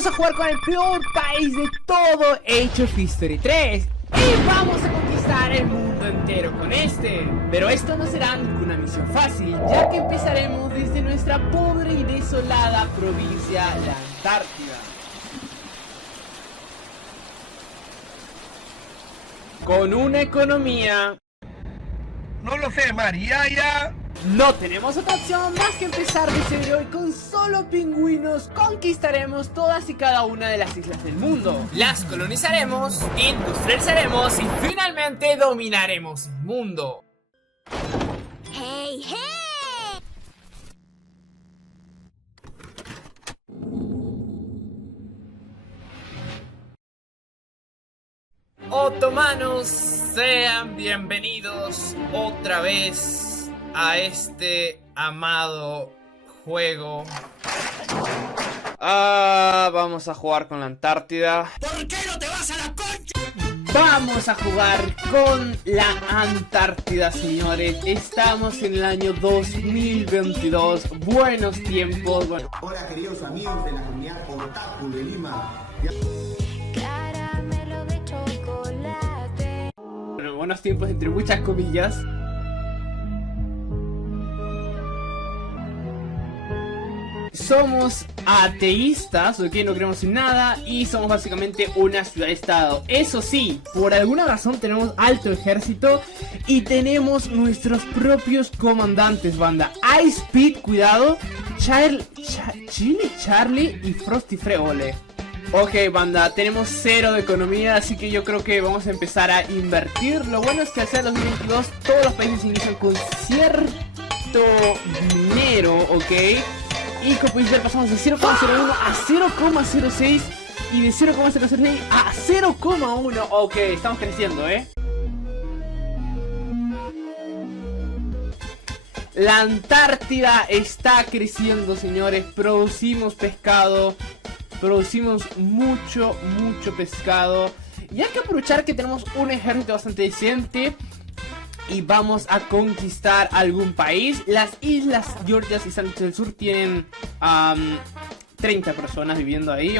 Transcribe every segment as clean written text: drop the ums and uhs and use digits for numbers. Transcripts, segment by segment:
vamos a jugar con el peor país de todo Age of History 3 y vamos a conquistar el mundo entero con este. Pero esto no será ninguna misión fácil, ya que empezaremos desde nuestra pobre y desolada provincia, la Antártida. Con una economía... No lo sé, María. No tenemos otra opción más que empezar de cero, y con solo pingüinos conquistaremos todas y cada una de las islas del mundo. Las colonizaremos, industrializaremos y finalmente dominaremos el mundo. ¡Hey, hey! Otomanos, sean bienvenidos otra vez a este amado juego. Vamos a jugar con la Antártida. ¿Por qué no te vas a la concha? Vamos a jugar con la Antártida, señores. Estamos en el año 2022. Buenos tiempos. Bueno. Hola, queridos amigos de la comunidad Otaku de Lima. Bueno, buenos tiempos entre muchas comillas. Somos ateístas, ok, no creemos en nada y somos básicamente una ciudad-estado. Eso sí, por alguna razón tenemos alto ejército y tenemos nuestros propios comandantes, banda. Ice Speed, cuidado, Chili Charlie y Frosty Freole. Ok, banda, tenemos cero de economía, así que yo creo que vamos a empezar a invertir. Lo bueno es que al ser 2022 todos los países inician con cierto dinero, ok. Y como podéis ver, pasamos de 0,01 a 0,06 y de 0,006 a 0,1. Ok, estamos creciendo, La Antártida está creciendo, señores. Producimos pescado. Producimos mucho pescado. Y hay que aprovechar que tenemos un ejército bastante decente y vamos a conquistar algún país. Las islas Georgias y Sandwich del Sur tienen 30 personas viviendo ahí.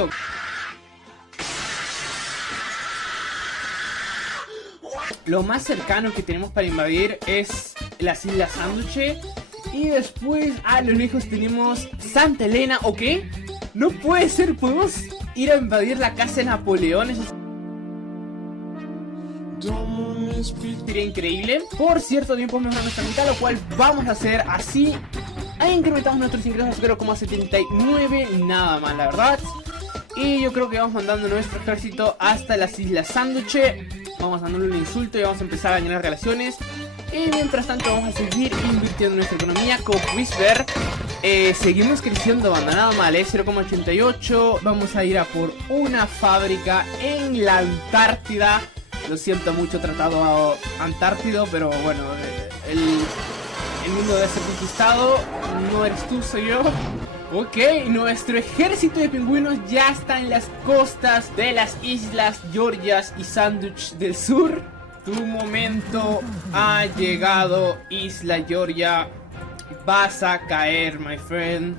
Lo más cercano que tenemos para invadir es las islas Sandwich. Y después a lo lejos tenemos Santa Elena, ¿ok? No puede ser, podemos ir a invadir la casa de Napoleón. Eso sería increíble. Por cierto tiempo mejora nuestra mitad, lo cual vamos a hacer así. Ahí incrementamos nuestros ingresos a 0,79. Nada mal, la verdad. Y yo creo que vamos mandando nuestro ejército hasta las islas Sandwich. Vamos dándole un insulto y vamos a empezar a ganar relaciones. Y mientras tanto vamos a seguir invirtiendo en nuestra economía. Como podéis ver, seguimos creciendo, banda, nada mal, 0,88. Vamos a ir a por una fábrica en la Antártida. Lo siento mucho, tratado antártido, pero bueno, el mundo debe ser conquistado. No eres tú, soy yo. Ok, nuestro ejército de pingüinos ya está en las costas de las islas Georgias y Sandwich del Sur. Tu momento ha llegado, Isla Georgia. Vas a caer, my friend.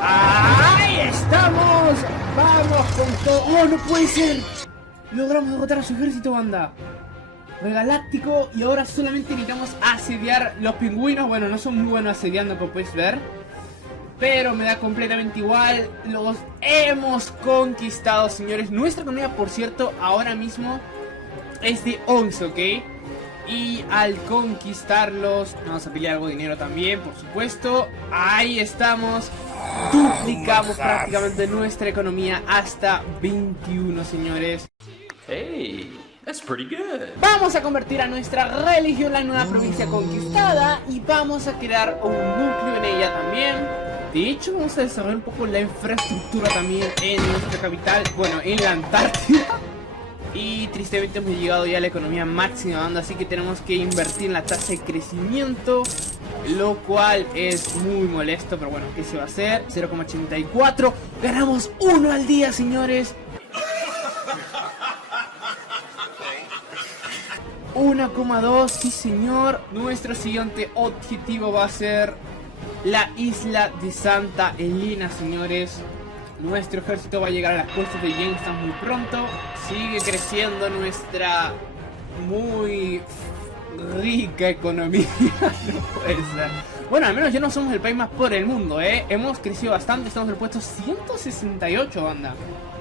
¡Ahí estamos! ¡Vamos con todo! ¡Oh, no puede ser! Logramos derrotar a su ejército, banda. Galáctico. Y ahora solamente necesitamos asediar los pingüinos. Bueno, no son muy buenos asediando, como puedes ver, pero me da completamente igual. Los hemos conquistado, señores. Nuestra economía, por cierto, ahora mismo es de 11, ¿ok? Y al conquistarlos vamos a pelear algo de dinero también, por supuesto. Ahí estamos. Duplicamos prácticamente nuestra economía hasta 21, señores. Hey, that's pretty good. Vamos a convertir a nuestra religión la nueva provincia conquistada y vamos a crear un núcleo en ella también. De hecho, vamos a desarrollar un poco la infraestructura también en nuestra capital, bueno, en la Antártida. Y tristemente hemos llegado ya a la economía máxima, banda, así que tenemos que invertir en la tasa de crecimiento, lo cual es muy molesto, pero bueno, ¿qué se va a hacer? 0,84. Ganamos 1 al día, señores. 1,2, sí señor. Nuestro siguiente objetivo va a ser la isla de Santa Elena, señores. Nuestro ejército va a llegar a las costas de Jamestown muy pronto. Sigue creciendo nuestra muy rica economía. No puede ser. Bueno, al menos ya no somos el país más pobre del mundo, hemos crecido bastante, estamos en el puesto 168, banda.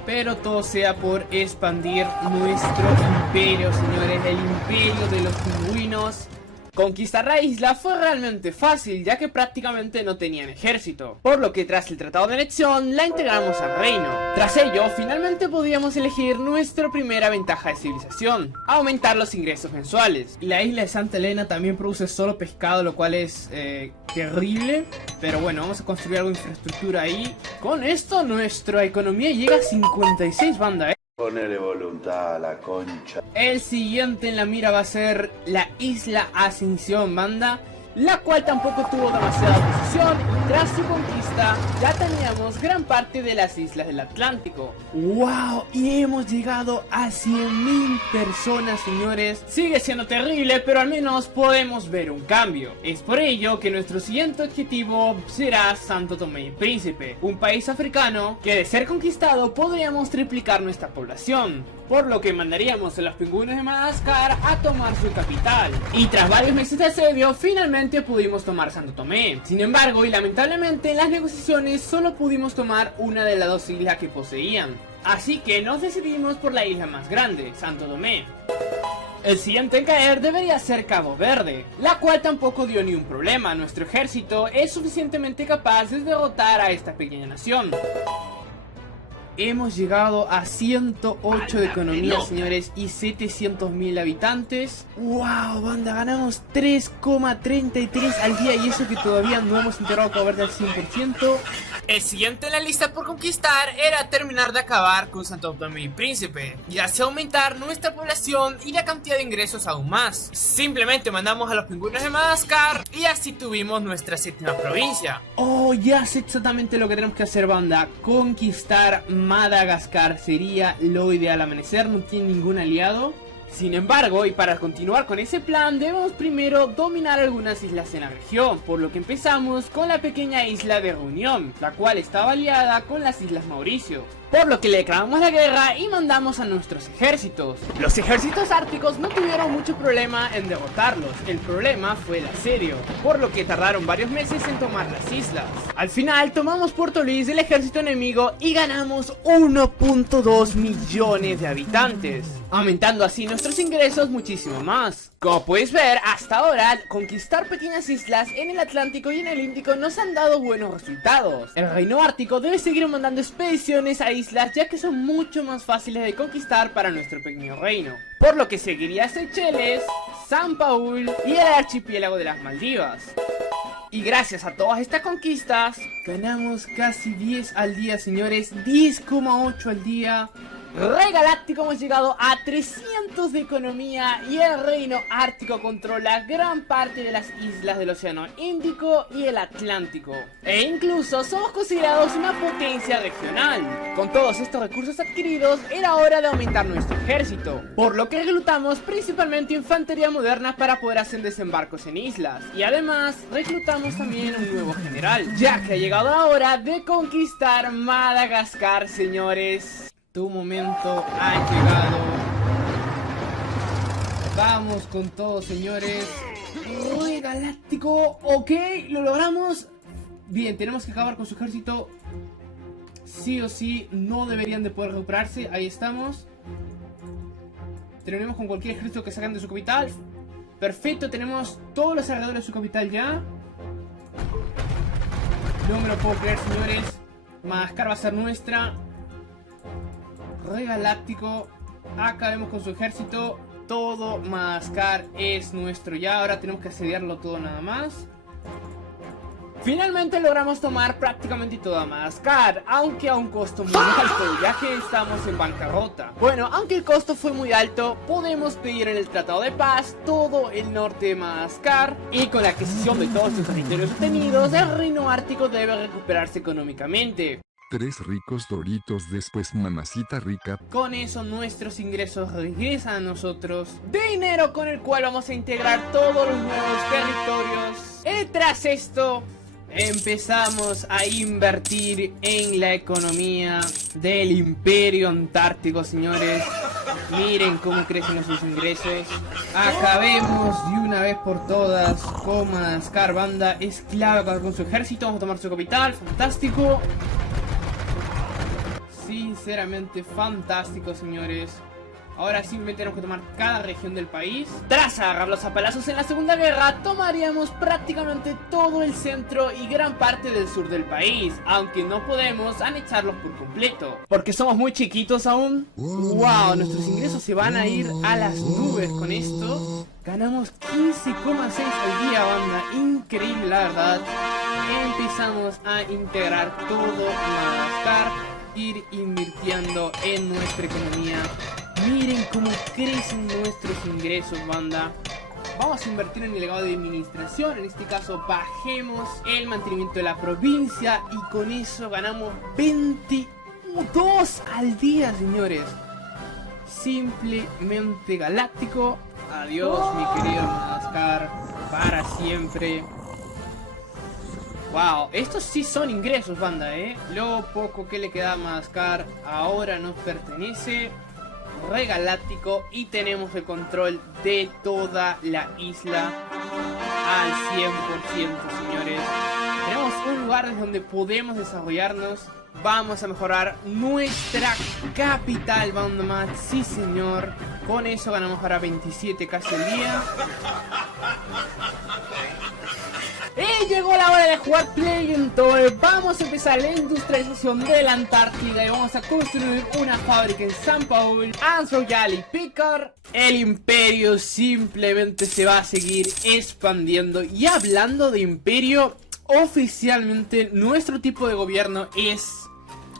Pero todo sea por expandir nuestro imperio, señores, el imperio de los pingüinos. Conquistar la isla fue realmente fácil, ya que prácticamente no tenían ejército, por lo que tras el tratado de anexión la integramos al reino. Tras ello, finalmente podíamos elegir nuestra primera ventaja de civilización: aumentar los ingresos mensuales. La isla de Santa Elena también produce solo pescado, lo cual es terrible, pero bueno, vamos a construir algo de infraestructura ahí. Con esto nuestra economía llega a 56, banda, Ponele voluntad a la concha. El siguiente en la mira va a ser la isla Ascensión, banda, la cual tampoco tuvo demasiada oposición, y tras su conquista ya teníamos gran parte de las islas del Atlántico. ¡Wow! Y hemos llegado a 100.000 personas, señores. Sigue siendo terrible, pero al menos podemos ver un cambio. Es por ello que nuestro siguiente objetivo será Santo Tomé y Príncipe, un país africano que, de ser conquistado, podríamos triplicar nuestra población, por lo que mandaríamos a los pingüinos de Madagascar a tomar su capital. Y tras varios meses de asedio, finalmente pudimos tomar Santo Tomé. Sin embargo, y lamentablemente, en las negociaciones solo pudimos tomar una de las dos islas que poseían. Así que nos decidimos por la isla más grande, Santo Tomé. El siguiente en caer debería ser Cabo Verde, la cual tampoco dio ni un problema. Nuestro ejército es suficientemente capaz de derrotar a esta pequeña nación. Hemos llegado a 108 de economía, señores, y 700.000 habitantes. ¡Wow, banda! Ganamos 3,33 al día, y eso que todavía no hemos integrado Cabo Verde al 100%. El siguiente en la lista por conquistar era terminar de acabar con Santo Tomé y Príncipe, y así aumentar nuestra población y la cantidad de ingresos aún más. Simplemente mandamos a los pingüinos de Madagascar y así tuvimos nuestra séptima provincia. Oh, ya sé exactamente lo que tenemos que hacer, banda. Conquistar Madagascar sería lo ideal. Amanecer no tiene ningún aliado. Sin embargo, y para continuar con ese plan, debemos primero dominar algunas islas en la región, por lo que empezamos con la pequeña isla de Reunión, la cual estaba aliada con las Islas Mauricio, por lo que le declaramos la guerra y mandamos a nuestros ejércitos. Los ejércitos árticos no tuvieron mucho problema en derrotarlos, el problema fue el asedio, por lo que tardaron varios meses en tomar las islas. Al final tomamos Puerto Luis del ejército enemigo y ganamos 1.2 millones de habitantes, aumentando así nuestros ingresos muchísimo más. Como puedes ver, hasta ahora conquistar pequeñas islas en el Atlántico y en el Índico nos han dado buenos resultados. El reino ártico debe seguir mandando expediciones a islas, ya que son mucho más fáciles de conquistar para nuestro pequeño reino, por lo que seguiría Seychelles, San Paul y el archipiélago de las Maldivas. Y gracias a todas estas conquistas, ganamos casi 10 al día, señores, 10,8 al día. Rey Galáctico, hemos llegado a 300 de economía y el reino ártico controla gran parte de las islas del océano Índico y el Atlántico. E incluso somos considerados una potencia regional. Con todos estos recursos adquiridos, era hora de aumentar nuestro ejército, por lo que reclutamos principalmente infantería moderna para poder hacer desembarcos en islas. Y además, reclutamos también un nuevo general, ya que ha llegado la hora de conquistar Madagascar, señores. Tu momento ha llegado. Vamos con todo, señores. Rey Galáctico. Ok, lo logramos. Bien, tenemos que acabar con su ejército. Sí o sí, no deberían de poder recuperarse. Ahí estamos. Terminemos con cualquier ejército que sacan de su capital. Perfecto, tenemos todos los alrededores de su capital ya. No me lo puedo creer, señores. Madagascar va a ser nuestra. Rey Galáctico, acabemos con su ejército. Todo Madagascar es nuestro ya. Ahora tenemos que asediarlo todo nada más. Finalmente logramos tomar prácticamente toda Madagascar, aunque a un costo muy alto, ya que estamos en bancarrota. Bueno, aunque el costo fue muy alto, podemos pedir en el Tratado de Paz todo el norte de Madagascar, y con la adquisición de todos sus territorios obtenidos, el reino ártico debe recuperarse económicamente. 3 ricos doritos después, mamacita rica. Con eso nuestros ingresos regresan a nosotros, dinero con el cual vamos a integrar todos los nuevos territorios. Y tras esto, Empezamos a invertir en la economía del Imperio Antártico, señores. Miren cómo crecen nuestros ingresos. Acabemos de una vez por todas con Madagascar, banda. Es clave acabar con su ejército. Vamos a tomar su capital. Fantástico. Sinceramente fantástico, señores. Ahora simplemente tenemos que tomar cada región del país. Tras agarrarlos a palazos en la Segunda Guerra, tomaríamos prácticamente todo el centro y gran parte del sur del país, aunque no podemos anexarlos por completo, porque somos muy chiquitos aún. Wow, nuestros ingresos se van a ir a las nubes con esto. Ganamos 15,6 al día, banda. Increíble, la verdad. Empezamos a integrar todo Madagascar, ir invirtiendo en nuestra economía. Miren cómo crecen nuestros ingresos, banda. Vamos a invertir en el legado de administración. En este caso bajemos el mantenimiento de la provincia y con eso ganamos 22 al día, señores. Simplemente galáctico. Adiós, mi querido Madagascar, para siempre. Wow, estos sí son ingresos, banda, Lo poco que le queda a Madagascar ahora nos pertenece. Regaláctico, y tenemos el control de toda la isla al 100%, señores. Tenemos un lugar desde donde podemos desarrollarnos. Vamos a mejorar nuestra capital, banda más. Sí, señor. Con eso ganamos ahora 27 casi al día. Y llegó la hora de jugar Playentor. Vamos a empezar la industrialización de la Antártida y vamos a construir una fábrica en San Paul, Ans Royal y Picard. El imperio simplemente se va a seguir expandiendo. Y hablando de imperio, oficialmente nuestro tipo de gobierno es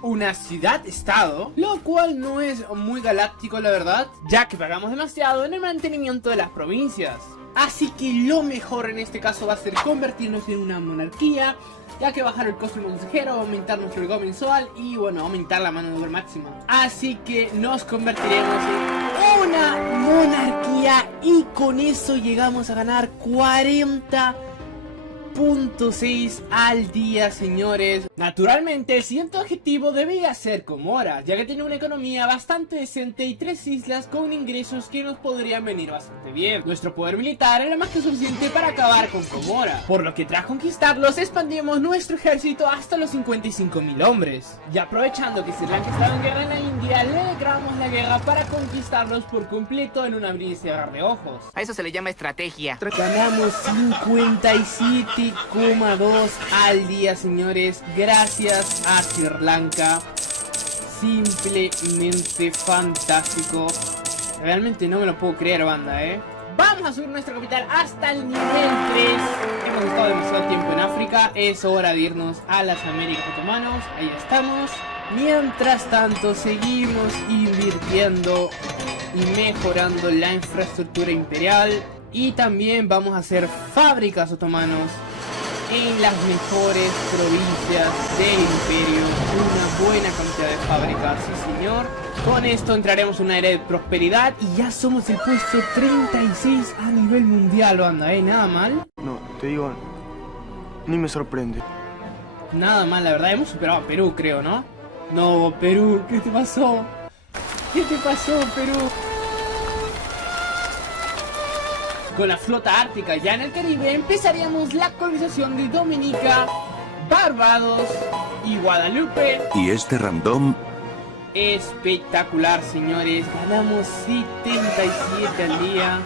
una ciudad-estado, lo cual no es muy galáctico, la verdad, ya que pagamos demasiado en el mantenimiento de las provincias. Así que lo mejor en este caso va a ser convertirnos en una monarquía, ya que bajar el costo mensajero, aumentar nuestro ego mensual y bueno, aumentar la mano de obra máxima. Así que nos convertiremos en una monarquía y con eso llegamos a ganar 40.6 al día, señores. Naturalmente el siguiente objetivo debería ser Comora, ya que tiene una economía bastante decente y 3 islas con ingresos que nos podrían venir bastante bien. Nuestro poder militar era más que suficiente para acabar con Comora, por lo que tras conquistarlos expandimos nuestro ejército hasta los 55.000 hombres. Y aprovechando que Sri Lanka estaba en guerra en la India, le declaramos la guerra para conquistarlos por completo en un abrir y cerrar de ojos. A eso se le llama estrategia. Ganamos 57,2 al día, señores, gracias a Sri Lanka. Simplemente fantástico. Realmente no me lo puedo creer, banda, Vamos a subir nuestra capital hasta el nivel 3. Hemos estado demasiado tiempo en África. Es hora de irnos a las Américas Otomanos. Ahí estamos. Mientras tanto seguimos invirtiendo y mejorando la infraestructura imperial. Y también vamos a hacer fábricas otomanos en las mejores provincias del imperio. Una buena cantidad de fábricas, sí señor. Con esto entraremos en una era de prosperidad y ya somos el puesto 36 a nivel mundial, banda, nada mal. No, te digo, ni me sorprende. Nada mal, la verdad, hemos superado a Perú, creo, ¿no? No, Perú, ¿qué te pasó? ¿Qué te pasó, Perú? Con la flota ártica ya en el Caribe empezaríamos la colonización de Dominica, Barbados y Guadalupe. ¿Y este random? Espectacular, señores, ganamos 77 al día.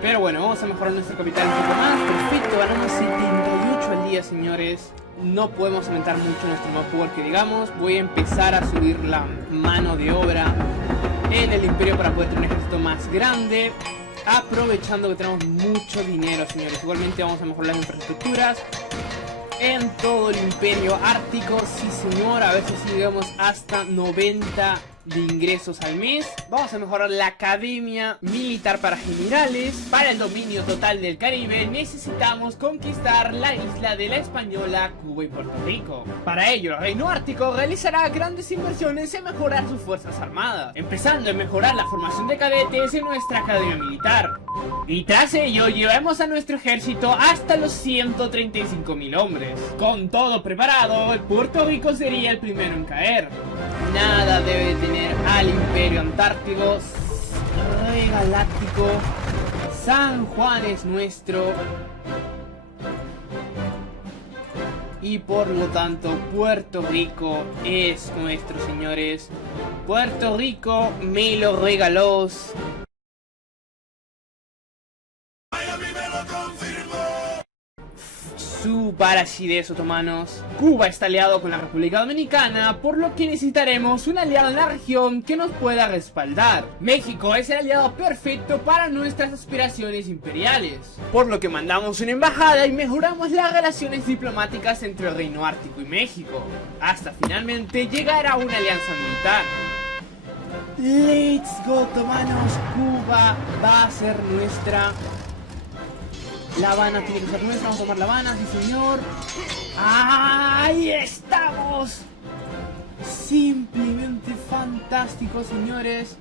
Pero bueno, vamos a mejorar nuestra capital un poco más. Perfecto, ganamos 78 al día, señores. No podemos aumentar mucho nuestro manpower, que digamos. Voy a empezar a subir la mano de obra en el imperio para poder tener un ejército más grande, aprovechando que tenemos mucho dinero, señores. Igualmente vamos a mejorar las infraestructuras en todo el imperio ártico. Sí, señor, a ver si llegamos hasta 90 de ingresos al mes. Vamos a mejorar la academia militar para generales. Para el dominio total del Caribe necesitamos conquistar la isla de la Española, Cuba y Puerto Rico. Para ello el reino ártico realizará grandes inversiones en mejorar sus fuerzas armadas, empezando en mejorar la formación de cadetes en nuestra academia militar. Y tras ello, llevamos a nuestro ejército hasta los 135.000 hombres. Con todo preparado, Puerto Rico sería el primero en caer. Nada debe detener al Imperio Antártico, Rey Galáctico, San Juan es nuestro. Y por lo tanto, Puerto Rico es nuestro, señores. Puerto Rico me lo regaló. Su parashidez, otomanos. Cuba está aliado con la República Dominicana, por lo que necesitaremos un aliado en la región que nos pueda respaldar. México es el aliado perfecto para nuestras aspiraciones imperiales, por lo que mandamos una embajada y mejoramos las relaciones diplomáticas entre el Reino Ártico y México, hasta finalmente llegar a una alianza militar. Let's go, otomanos. Cuba va a ser nuestra. La Habana tiene que ser nuestra, vamos a tomar La Habana, sí señor. ¡Ahí estamos! Simplemente fantástico, señores.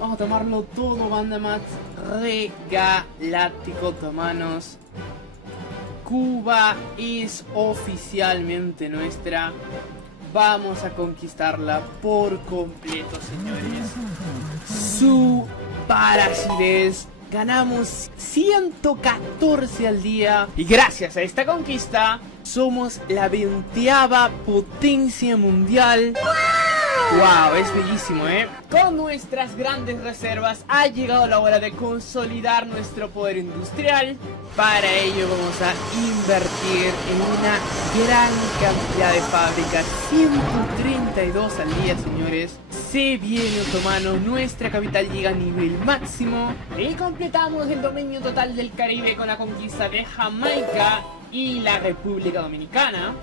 Vamos a tomarlo todo, Bandamat. Regaláctico, otomanos. Cuba es oficialmente nuestra. Vamos a conquistarla por completo, señores. Su parashidez. Ganamos 114 al día. Y gracias a esta conquista, somos la 20ª potencia mundial. ¡Wow! Es bellísimo, ¿eh? Con nuestras grandes reservas ha llegado la hora de consolidar nuestro poder industrial. Para ello vamos a invertir en una gran cantidad de fábricas. 132 al día, señores. Se viene, otomano, nuestra capital llega a nivel máximo. Y completamos el dominio total del Caribe con la conquista de Jamaica y la República Dominicana.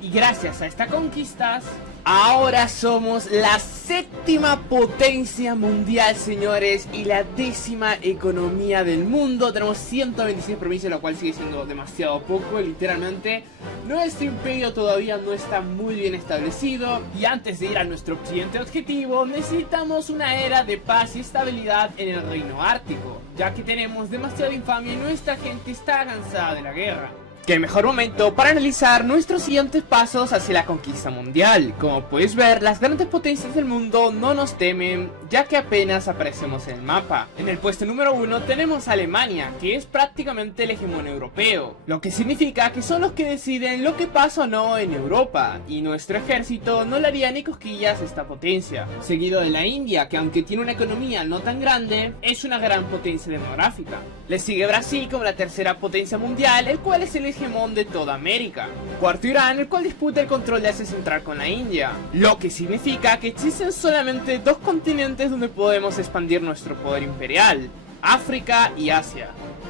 Y gracias a estas conquistas, ahora somos la 7ª potencia mundial, señores, y la 10ª economía del mundo. Tenemos 126 provincias, lo cual sigue siendo demasiado poco, literalmente. Nuestro imperio todavía no está muy bien establecido, y antes de ir a nuestro siguiente objetivo, necesitamos una era de paz y estabilidad en el Reino Ártico, ya que tenemos demasiada infamia y nuestra gente está cansada de la guerra. Qué mejor momento para analizar nuestros siguientes pasos hacia la conquista mundial. Como puedes ver, las grandes potencias del mundo no nos temen, ya que apenas aparecemos en el mapa. En el puesto número 1 tenemos a Alemania, que es prácticamente el hegemón europeo, lo que significa que son los que deciden lo que pasa o no en Europa, y nuestro ejército no le haría ni cosquillas a esta potencia. Seguido de la India, que aunque tiene una economía no tan grande, es una gran potencia demográfica. Le sigue Brasil como la 3ª potencia mundial, el cual es el hegemón de toda América. Cuarto, Irán, el cual disputa el control de Asia Central con la India, lo que significa que existen solamente 2 continentes donde podemos expandir nuestro poder imperial: África y Asia.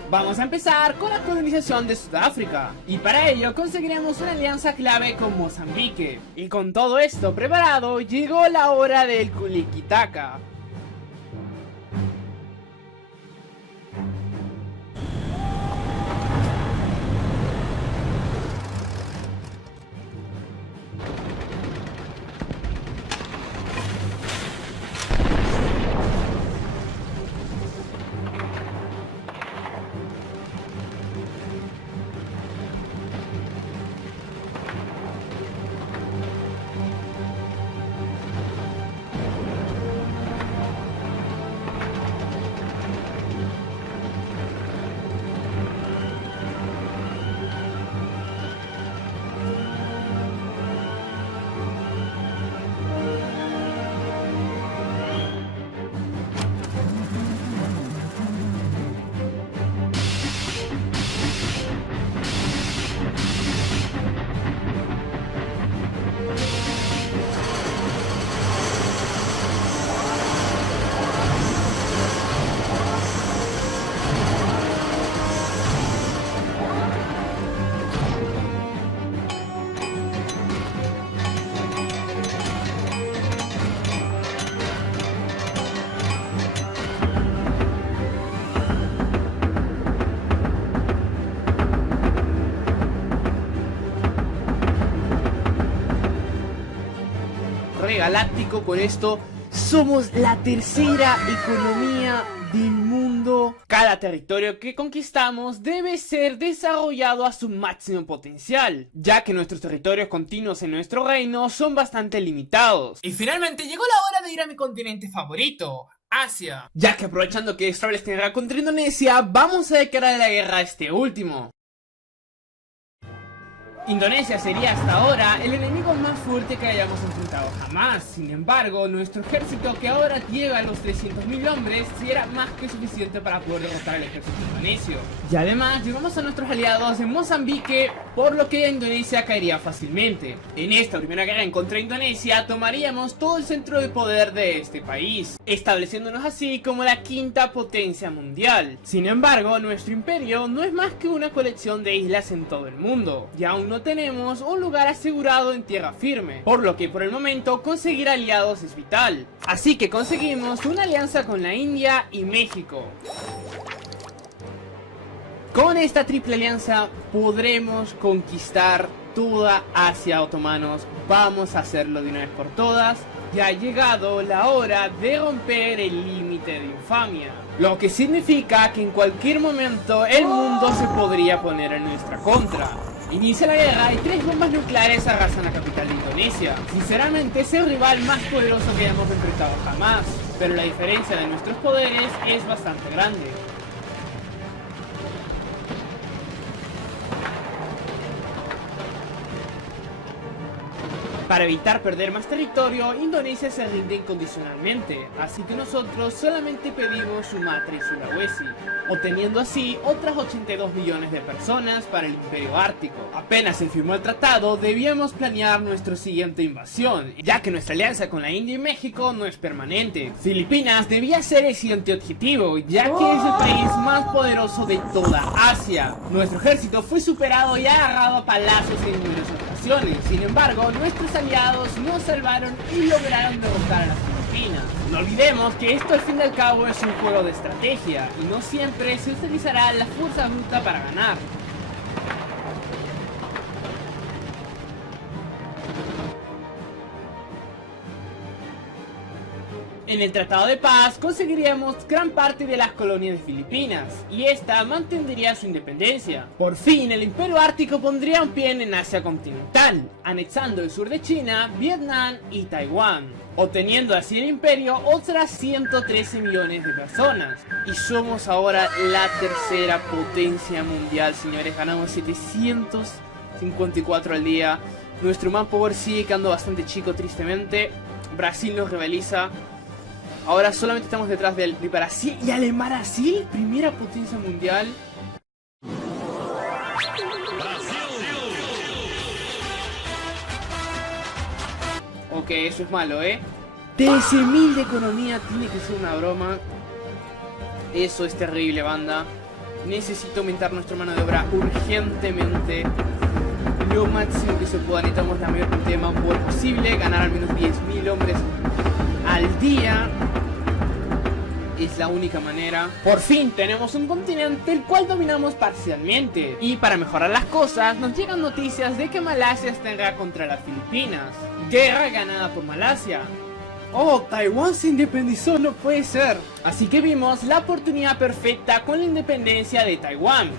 Vamos a empezar con la colonización de Sudáfrica, y para ello conseguiremos una alianza clave con Mozambique. Y con todo esto preparado, llegó la hora del Kulikitaka. Galáctico. Con esto somos la 3ª economía del mundo. Cada territorio que conquistamos debe ser desarrollado a su máximo potencial, ya que nuestros territorios continuos en nuestro reino son bastante limitados. Y finalmente llegó la hora de ir a mi continente favorito, Asia. Ya que aprovechando que Australia está en guerra contra Indonesia, vamos a declarar la guerra a este último. Indonesia sería hasta ahora el enemigo más fuerte que hayamos enfrentado jamás. Sin embargo, nuestro ejército, que ahora llega a los 300.000 hombres, será más que suficiente para poder derrotar al ejército indonesio. Y además llevamos a nuestros aliados en Mozambique, por lo que Indonesia caería fácilmente. En esta primera guerra en contra de Indonesia tomaríamos todo el centro de poder de este país, estableciéndonos así como la quinta potencia mundial. Sin embargo, nuestro imperio no es más que una colección de islas en todo el mundo, y aún no tenemos un lugar asegurado en tierra firme, por lo que por el momento conseguir aliados es vital. Así que conseguimos una alianza con la India y México. Con esta triple alianza podremos conquistar toda Asia, otomanos. Vamos a hacerlo de una vez por todas. Ya ha llegado la hora de romper el límite de infamia, lo que significa que en cualquier momento el mundo se podría poner en nuestra contra. Inicia la guerra y 3 bombas nucleares arrasan la capital de Indonesia. Sinceramente es el rival más poderoso que hayamos enfrentado jamás, pero la diferencia de nuestros poderes es bastante grande. Para evitar perder más territorio, Indonesia se rinde incondicionalmente, así que nosotros solamente pedimos Sumatra y Sulawesi, obteniendo así otras 82 millones de personas para el Imperio Ártico. Apenas se firmó el tratado, debíamos planear nuestra siguiente invasión, ya que nuestra alianza con la India y México no es permanente. Filipinas debía ser el siguiente objetivo, ya que es el país más poderoso de toda Asia. Nuestro ejército fue superado y agarrado a palazos en numerosas ocasiones. Sin embargo, nuestros aliados nos salvaron y lograron derrotar a las Filipinas. No olvidemos que esto al fin y al cabo es un juego de estrategia y no siempre se utilizará la fuerza bruta para ganar. En el Tratado de Paz conseguiríamos gran parte de las colonias de Filipinas y esta mantendría su independencia. Por fin el Imperio Ártico pondría un pie en Asia continental, anexando el sur de China, Vietnam y Taiwán, obteniendo así el imperio otras 113 millones de personas. Y somos ahora la tercera potencia mundial, señores. Ganamos 754 al día. Nuestro manpower sigue quedando bastante chico, tristemente. Brasil nos rivaliza. Ahora solamente estamos detrás de Brasil y Brasil, primera potencia mundial. Ok, eso es malo, 13.000 de economía, tiene que ser una broma. Eso es terrible, banda. Necesito aumentar nuestra mano de obra urgentemente. Lo máximo que se pueda, necesitamos la mayor cantidad de manpower posible. Ganar al menos 10.000 hombres al día es la única manera. Por fin tenemos un continente el cual dominamos parcialmente, y para mejorar las cosas nos llegan noticias de que Malasia está en guerra contra las Filipinas. Guerra ganada por Malasia. Oh, Taiwán se independizó, no puede ser. Así que vimos la oportunidad perfecta con la independencia de Taiwán.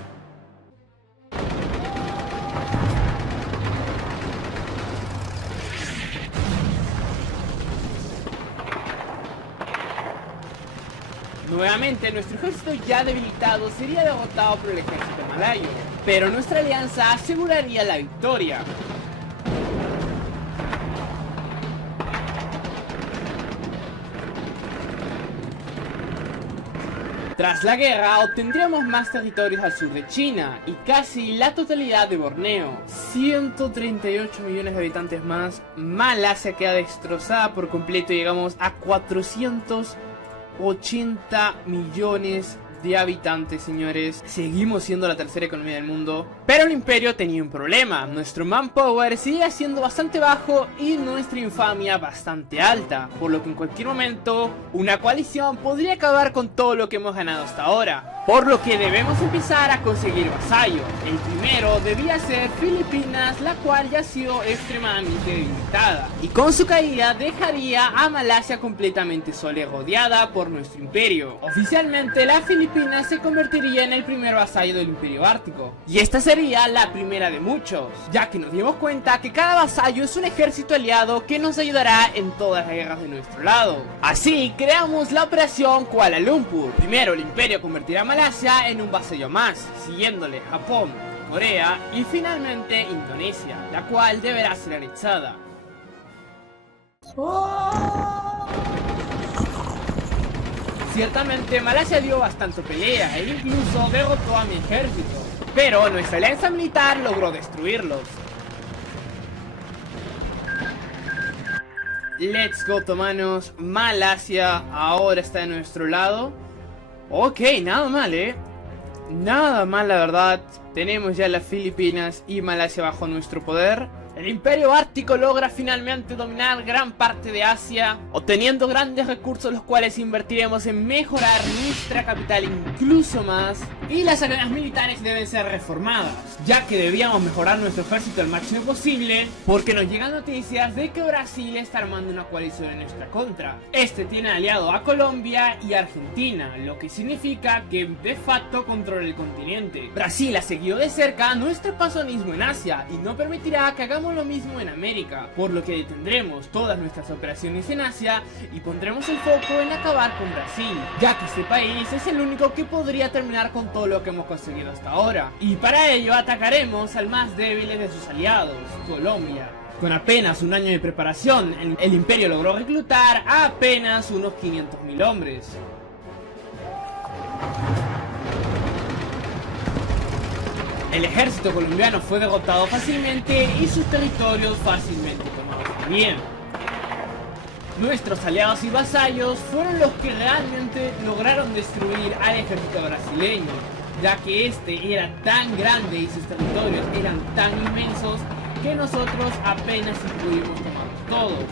Nuevamente, nuestro ejército ya debilitado sería derrotado por el ejército malayo, pero nuestra alianza aseguraría la victoria. Tras la guerra, obtendríamos más territorios al sur de China y casi la totalidad de Borneo. 138 millones de habitantes más. Malasia queda destrozada por completo y llegamos a 480 millones de habitantes, señores. Seguimos siendo la tercera economía del mundo, pero el imperio tenía un problema. Nuestro manpower sigue siendo bastante bajo y nuestra infamia bastante alta, por lo que en cualquier momento una coalición podría acabar con todo lo que hemos ganado hasta ahora. Por lo que debemos empezar a conseguir vasallos. El primero debía ser Filipinas, la cual ya ha sido extremadamente debilitada, y con su caída dejaría a Malasia completamente sola y rodeada por nuestro imperio. Oficialmente las Filipinas se convertiría en el primer vasallo del imperio ártico, y esta sería la primera de muchos, ya que nos dimos cuenta que cada vasallo es un ejército aliado que nos ayudará en todas las guerras de nuestro lado. Así creamos la operación Kuala Lumpur. Primero el imperio convertirá a Malasia en un vasallo más, siguiéndole Japón, Corea y finalmente Indonesia, la cual deberá ser anexada. Ciertamente Malasia dio bastante pelea e incluso derrotó a mi ejército, pero nuestra alianza militar logró destruirlos. Let's go, otomanos. Malasia ahora está de nuestro lado. Ok, nada mal, nada mal, la verdad. Tenemos ya las Filipinas y Malasia bajo nuestro poder. El imperio ártico logra finalmente dominar gran parte de Asia, obteniendo grandes recursos los cuales invertiremos en mejorar nuestra capital incluso más. Y las arenas militares deben ser reformadas, ya que debíamos mejorar nuestro ejército al máximo posible, porque nos llegan noticias de que Brasil está armando una coalición en nuestra contra. Este tiene aliado a Colombia y Argentina, lo que significa que de facto controla el continente. Brasil ha seguido de cerca nuestro expansionismo en Asia y no permitirá que hagamos lo mismo en América, por lo que detendremos todas nuestras operaciones en Asia y pondremos el foco en acabar con Brasil, ya que este país es el único que podría terminar con todo lo que hemos conseguido hasta ahora, y para ello atacaremos al más débil de sus aliados, Colombia. Con apenas un año de preparación, el imperio logró reclutar a apenas unos 500.000 hombres. El ejército colombiano fue derrotado fácilmente y sus territorios fácilmente tomados también. Nuestros aliados y vasallos fueron los que realmente lograron destruir al ejército brasileño, ya que este era tan grande y sus territorios eran tan inmensos que nosotros apenas pudimos tomarlos todos.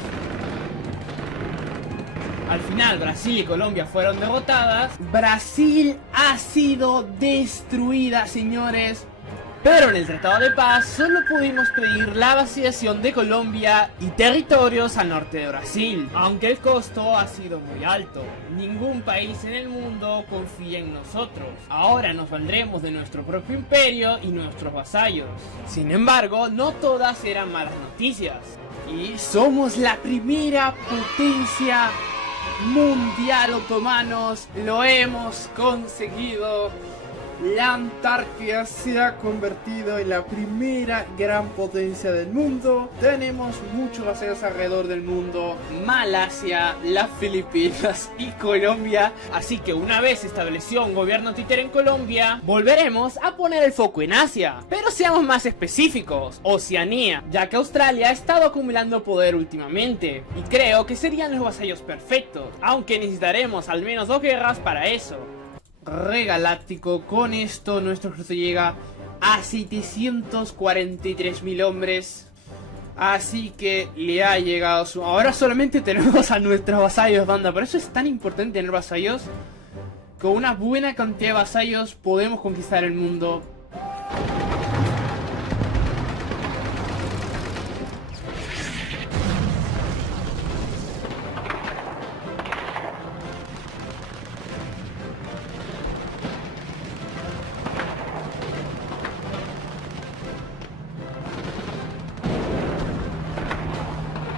Al final Brasil y Colombia fueron derrotadas. Brasil ha sido destruida, señores. Pero en el Tratado de Paz solo pudimos pedir la vaciación de Colombia y territorios al norte de Brasil, aunque el costo ha sido muy alto. Ningún país en el mundo confía en nosotros. Ahora nos valdremos de nuestro propio imperio y nuestros vasallos. Sin embargo, no todas eran malas noticias. Y somos la primera potencia mundial, otomanos. Lo hemos conseguido. La Antártida se ha convertido en la primera gran potencia del mundo. Tenemos muchos vasallos alrededor del mundo: Malasia, las Filipinas y Colombia. Así que una vez establecido un gobierno títere en Colombia, volveremos a poner el foco en Asia. Pero seamos más específicos: Oceanía, ya que Australia ha estado acumulando poder últimamente y creo que serían los vasallos perfectos, aunque necesitaremos al menos 2 guerras para eso. Regaláctico. Con esto nuestro ejército llega a 743.000 hombres. Así que le ha llegado su... Ahora solamente tenemos a nuestros vasallos, banda. Por eso es tan importante tener vasallos. Con una buena cantidad de vasallos podemos conquistar el mundo.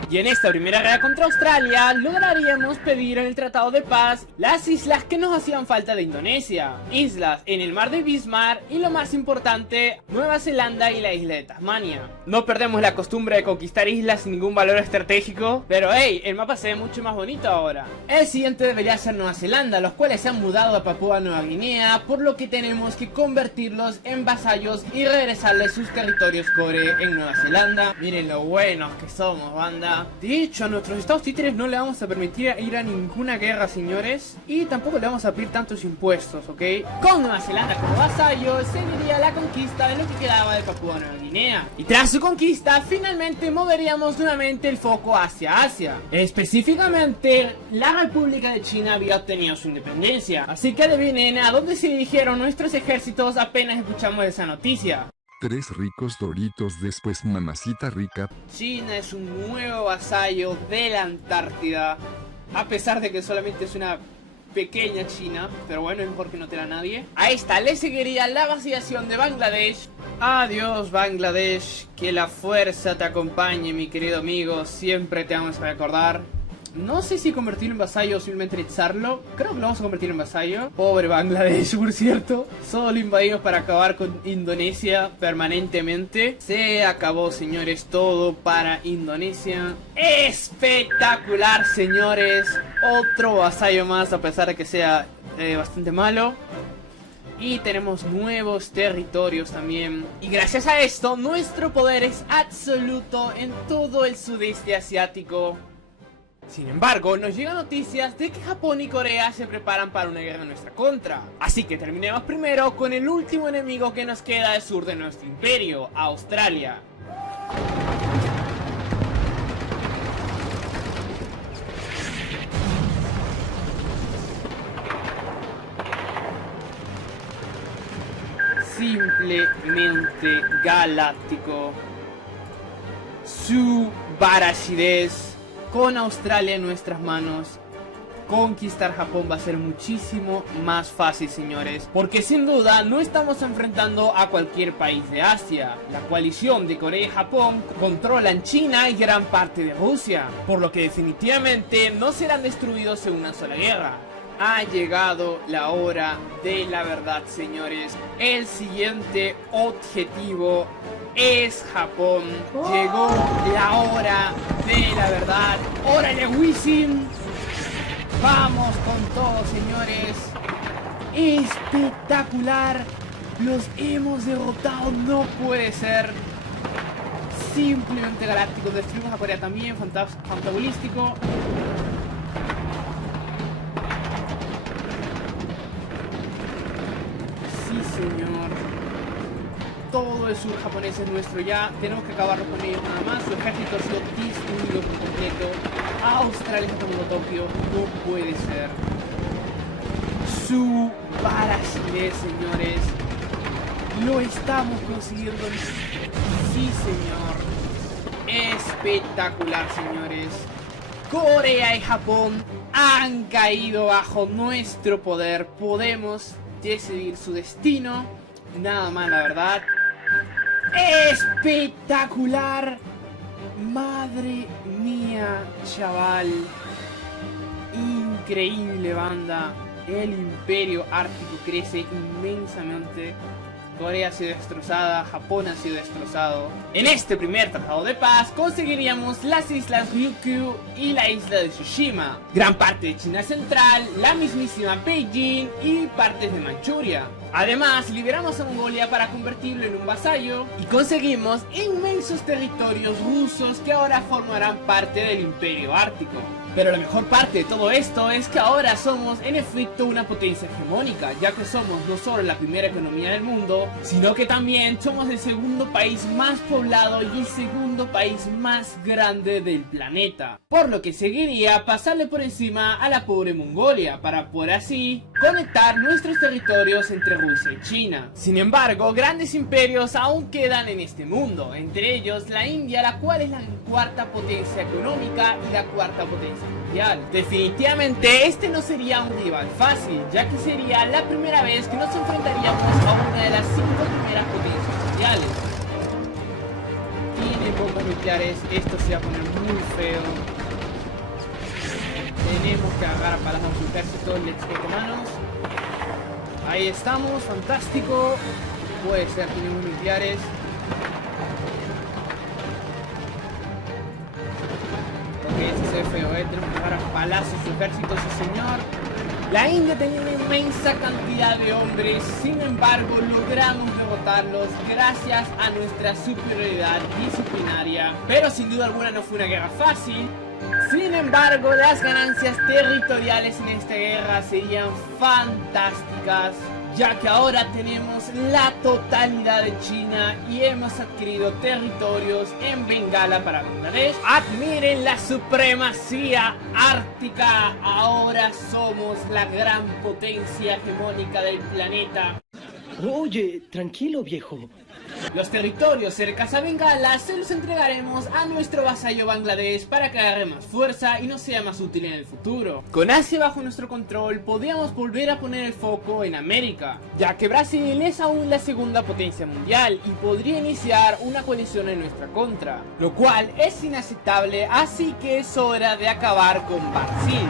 Y en esta primera guerra contra Australia lograríamos pedir en el Tratado de Paz las islas que nos hacían falta de Indonesia, islas en el mar de Bismarck y, lo más importante, Nueva Zelanda y la isla de Tasmania. No perdemos la costumbre de conquistar islas sin ningún valor estratégico, pero hey, el mapa se ve mucho más bonito ahora. El siguiente debería ser Nueva Zelanda, los cuales se han mudado a Papúa Nueva Guinea, por lo que tenemos que convertirlos en vasallos y regresarles sus territorios core en Nueva Zelanda. Miren lo buenos que somos, banda. nada. De hecho, a nuestros estados títeres no le vamos a permitir ir a ninguna guerra, señores. Y tampoco le vamos a pedir tantos impuestos, ¿ok? Con Nueva Zelanda como vasallo, seguiría la conquista de lo que quedaba de Papúa Nueva Guinea. Y tras su conquista, finalmente moveríamos nuevamente el foco hacia Asia. Específicamente, la República de China había obtenido su independencia. Así que adivinen a dónde se dirigieron nuestros ejércitos apenas escuchamos esa noticia. 3 ricos doritos después, mamacita rica. China es un nuevo vasallo de la Antártida. A pesar de que solamente es una pequeña China, pero bueno, es mejor que no tenga a nadie. A esta le seguiría la vacilación de Bangladesh. Adiós Bangladesh, que la fuerza te acompañe, mi querido amigo. Siempre te vamos a recordar. No sé si convertirlo en vasallo o simplemente echarlo. Creo que lo vamos a convertir en vasallo. Pobre Bangladesh, por cierto. Solo invadidos para acabar con Indonesia permanentemente. Se acabó, señores, todo para Indonesia. Espectacular, señores. Otro vasallo más, a pesar de que sea bastante malo. Y tenemos nuevos territorios también. Y gracias a esto, nuestro poder es absoluto en todo el sudeste asiático. Sin embargo, nos llegan noticias de que Japón y Corea se preparan para una guerra en nuestra contra. Así que terminemos primero con el último enemigo que nos queda al sur de nuestro imperio, Australia. Simplemente galáctico. Su Barashidez. Con Australia en nuestras manos, conquistar Japón va a ser muchísimo más fácil, señores. Porque sin duda no estamos enfrentando a cualquier país de Asia. La coalición de Corea y Japón controlan China y gran parte de Rusia. Por lo que definitivamente no serán destruidos en una sola guerra. Ha llegado la hora de la verdad, señores. El siguiente objetivo es Japón. Llegó la hora de la verdad. ¡Órale, Wisin! Vamos con todo, señores. Espectacular. Los hemos derrotado. No puede ser. Simplemente galáctico. Destruimos a Corea también. Fantabulístico. Señor, todo el sur japonés es nuestro ya. Tenemos que acabarlo con ellos nada más. Su ejército ha sido destruido por completo. Australia está tomando Tokio. No puede ser. Su Barashidez, señores. Lo estamos consiguiendo. Sí, señor. Espectacular, señores. Corea y Japón han caído bajo nuestro poder. Podemos decidir su destino. Nada más, la verdad. Espectacular. Madre mía, chaval. Increíble, banda. El imperio ártico crece inmensamente. Corea ha sido destrozada, Japón ha sido destrozado. En este primer tratado de paz conseguiríamos las islas Ryukyu y la isla de Tsushima, gran parte de China central, la mismísima Beijing y partes de Manchuria. Además, liberamos a Mongolia para convertirlo en un vasallo y conseguimos inmensos territorios rusos que ahora formarán parte del imperio ártico. Pero la mejor parte de todo esto es que ahora somos en efecto una potencia hegemónica, ya que somos no solo la primera economía del mundo, sino que también somos el segundo país más poblado y el segundo país más grande del planeta. Por lo que seguiría pasarle por encima a la pobre Mongolia, para poder así conectar nuestros territorios entre Rusia y China. Sin embargo, grandes imperios aún quedan en este mundo, entre ellos la India, la cual es la cuarta potencia económica y la cuarta potencia mundial. Definitivamente este no sería un rival fácil, ya que sería la primera vez que nos enfrentaríamos a una de las 5 primeras potencias mundiales. Tiene bombas nucleares, esto se va a poner muy feo. Tenemos que agarrar para su ejército, let's go, manos. Ahí estamos, fantástico. Puede ser, tenemos nucleares. Ok, ese se ve feo, tenemos que agarrar a palazos su ejército, sí señor. La India tenía una inmensa cantidad de hombres, sin embargo logramos derrotarlos gracias a nuestra superioridad disciplinaria, pero sin duda alguna no fue una guerra fácil. Sin embargo, las ganancias territoriales en esta guerra serían fantásticas, ya que ahora tenemos la totalidad de China y hemos adquirido territorios en Bengala para Bangladesh. Admiren la supremacía ártica, ahora somos la gran potencia hegemónica del planeta. Oye, tranquilo, viejo. Los territorios cerca a Bengala se los entregaremos a nuestro vasallo Bangladesh para que agarre más fuerza y nos sea más útil en el futuro. Con Asia bajo nuestro control, podríamos volver a poner el foco en América, ya que Brasil es aún la segunda potencia mundial y podría iniciar una coalición en nuestra contra, lo cual es inaceptable, así que es hora de acabar con Brasil.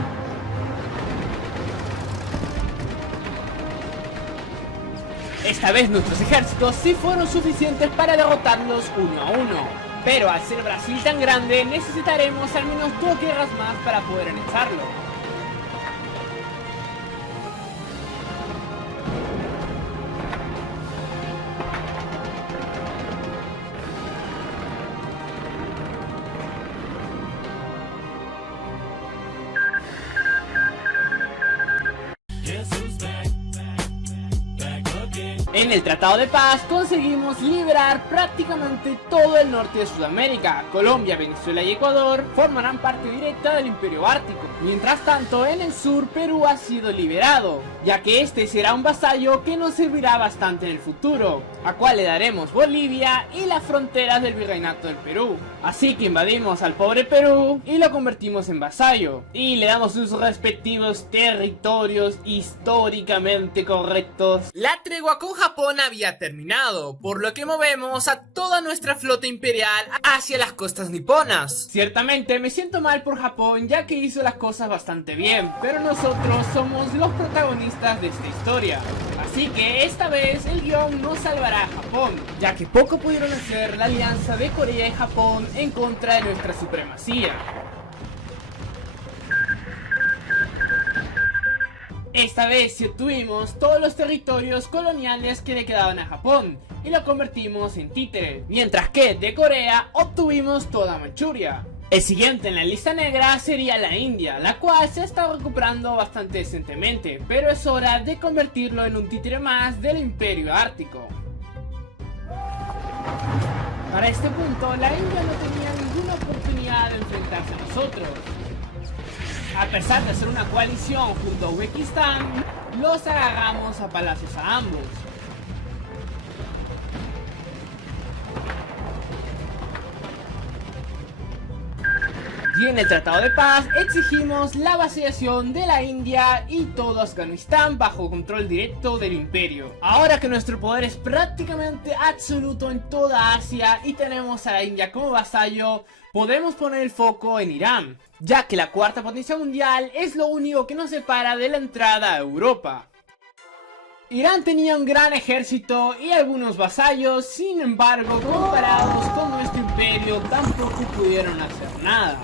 Esta vez nuestros ejércitos sí fueron suficientes para derrotarlos uno a uno, pero al ser Brasil tan grande necesitaremos al menos 2 guerras más para poder anexarlo. En el Tratado de Paz conseguimos liberar prácticamente todo el norte de Sudamérica. Colombia, Venezuela y Ecuador formarán parte directa del Imperio Ártico. Mientras tanto, en el sur Perú ha sido liberado, ya que este será un vasallo que nos servirá bastante en el futuro, a cual le daremos Bolivia y las fronteras del Virreinato del Perú. Así que invadimos al pobre Perú y lo convertimos en vasallo, y le damos sus respectivos territorios históricamente correctos. La tregua con Japón había terminado, por lo que movemos a toda nuestra flota imperial hacia las costas niponas. Ciertamente me siento mal por Japón, ya que hizo las cosas bastante bien, pero nosotros somos los protagonistas de esta historia. Así que esta vez el guión no salvará a Japón, ya que poco pudieron hacer la alianza de Corea y Japón en contra de nuestra supremacía. Esta vez sí obtuvimos todos los territorios coloniales que le quedaban a Japón y lo convertimos en títere, mientras que de Corea obtuvimos toda Manchuria. El siguiente en la lista negra sería la India, la cual se está recuperando bastante decentemente, pero es hora de convertirlo en un títere más del Imperio Ártico. Para este punto, la India no tenía ninguna oportunidad de enfrentarse a nosotros. A pesar de hacer una coalición junto a Uzbekistán, los agarramos a palazos a ambos. Y en el Tratado de Paz exigimos la vacilación de la India y todo Afganistán bajo control directo del imperio. Ahora que nuestro poder es prácticamente absoluto en toda Asia y tenemos a la India como vasallo, podemos poner el foco en Irán, ya que la cuarta potencia mundial es lo único que nos separa de la entrada a Europa. Irán tenía un gran ejército y algunos vasallos, sin embargo, comparados con nuestro imperio, tampoco pudieron hacer nada.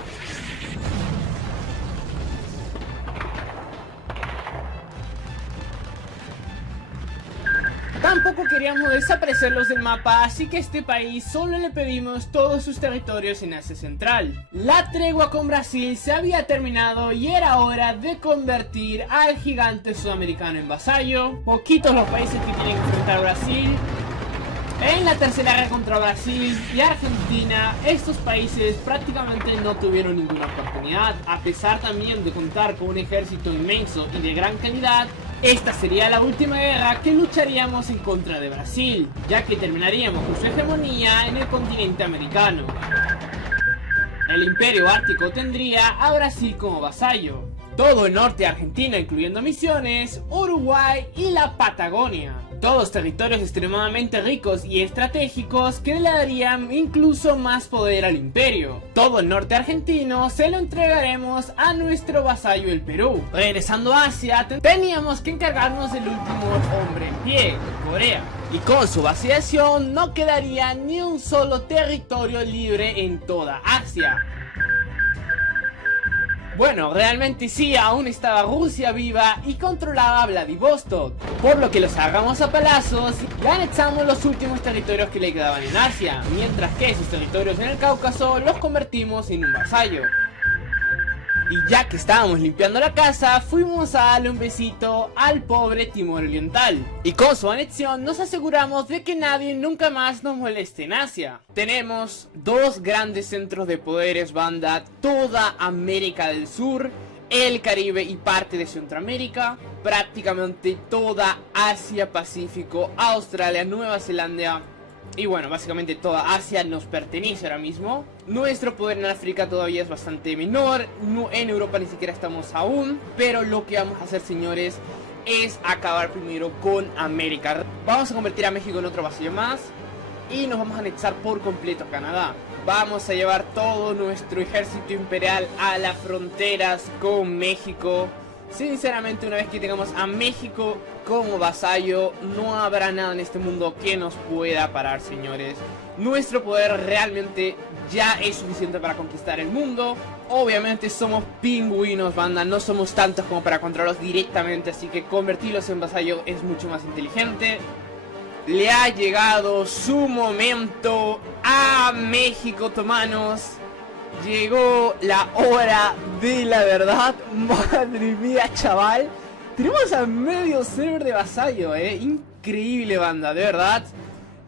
Tampoco queríamos desaparecerlos del mapa, así que a este país solo le pedimos todos sus territorios en Asia Central. La tregua con Brasil se había terminado y era hora de convertir al gigante sudamericano en vasallo. Poquitos los países que tienen que enfrentar a Brasil. En la tercera guerra contra Brasil y Argentina, estos países prácticamente no tuvieron ninguna oportunidad, a pesar también de contar con un ejército inmenso y de gran calidad. Esta sería la última guerra que lucharíamos en contra de Brasil, ya que terminaríamos con su hegemonía en el continente americano. El Imperio Ártico tendría a Brasil como vasallo, todo el norte de Argentina incluyendo Misiones, Uruguay y la Patagonia. Todos territorios extremadamente ricos y estratégicos que le darían incluso más poder al imperio. Todo el norte argentino se lo entregaremos a nuestro vasallo el Perú. Regresando a Asia, teníamos que encargarnos del último hombre en pie, Corea. Y con su vacilación no quedaría ni un solo territorio libre en toda Asia. Bueno, realmente sí, aún estaba Rusia viva y controlaba Vladivostok, por lo que los sacamos a palazos y anexamos los últimos territorios que le quedaban en Asia, mientras que esos territorios en el Cáucaso los convertimos en un vasallo. Y ya que estábamos limpiando la casa, fuimos a darle un besito al pobre Timor Oriental. Y con su anexión nos aseguramos de que nadie nunca más nos moleste en Asia. Tenemos dos grandes centros de poderes, banda, toda América del Sur, el Caribe y parte de Centroamérica, prácticamente toda Asia, Pacífico, Australia, Nueva Zelanda. Y bueno, básicamente toda Asia nos pertenece ahora mismo. Nuestro poder en África todavía es bastante menor. En Europa ni siquiera estamos aún. Pero lo que vamos a hacer, señores, es acabar primero con América. Vamos a convertir a México en otro vasallo más. Y nos vamos a anexar por completo a Canadá. Vamos a llevar todo nuestro ejército imperial a las fronteras con México. Sinceramente, una vez que tengamos a México como vasallo, no habrá nada en este mundo que nos pueda parar, señores. Nuestro poder realmente ya es suficiente para conquistar el mundo. Obviamente somos pingüinos, banda, no somos tantos como para controlarlos directamente, así que convertirlos en vasallo es mucho más inteligente. Le ha llegado su momento a México, otomanos. Llegó la hora de la verdad. Madre mía, chaval. Tenemos a medio server de vasallo, increíble, banda, de verdad.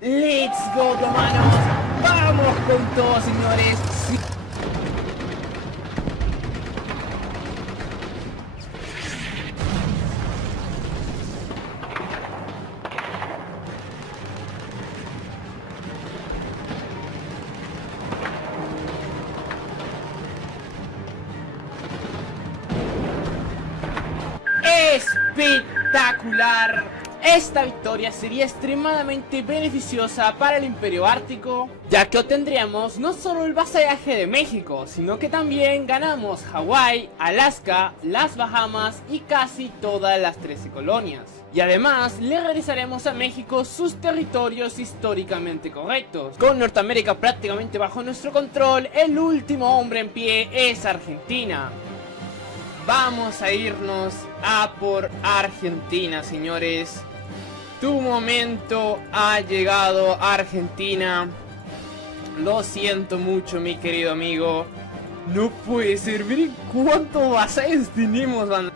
Let's go, otomanos. Vamos con todo, señores. Sí. Espectacular. Esta victoria sería extremadamente beneficiosa para el Imperio Ártico, ya que obtendríamos no solo el vasallaje de México, sino que también ganamos Hawái, Alaska, las Bahamas y casi todas las 13 colonias. Y además le regresaremos a México sus territorios históricamente correctos. Con Norteamérica prácticamente bajo nuestro control, el último hombre en pie es Argentina. Vamos a irnos a por Argentina, señores. Tu momento ha llegado, Argentina. Lo siento mucho, mi querido amigo. No puede ser. Miren cuántos vasallos tenemos, banda.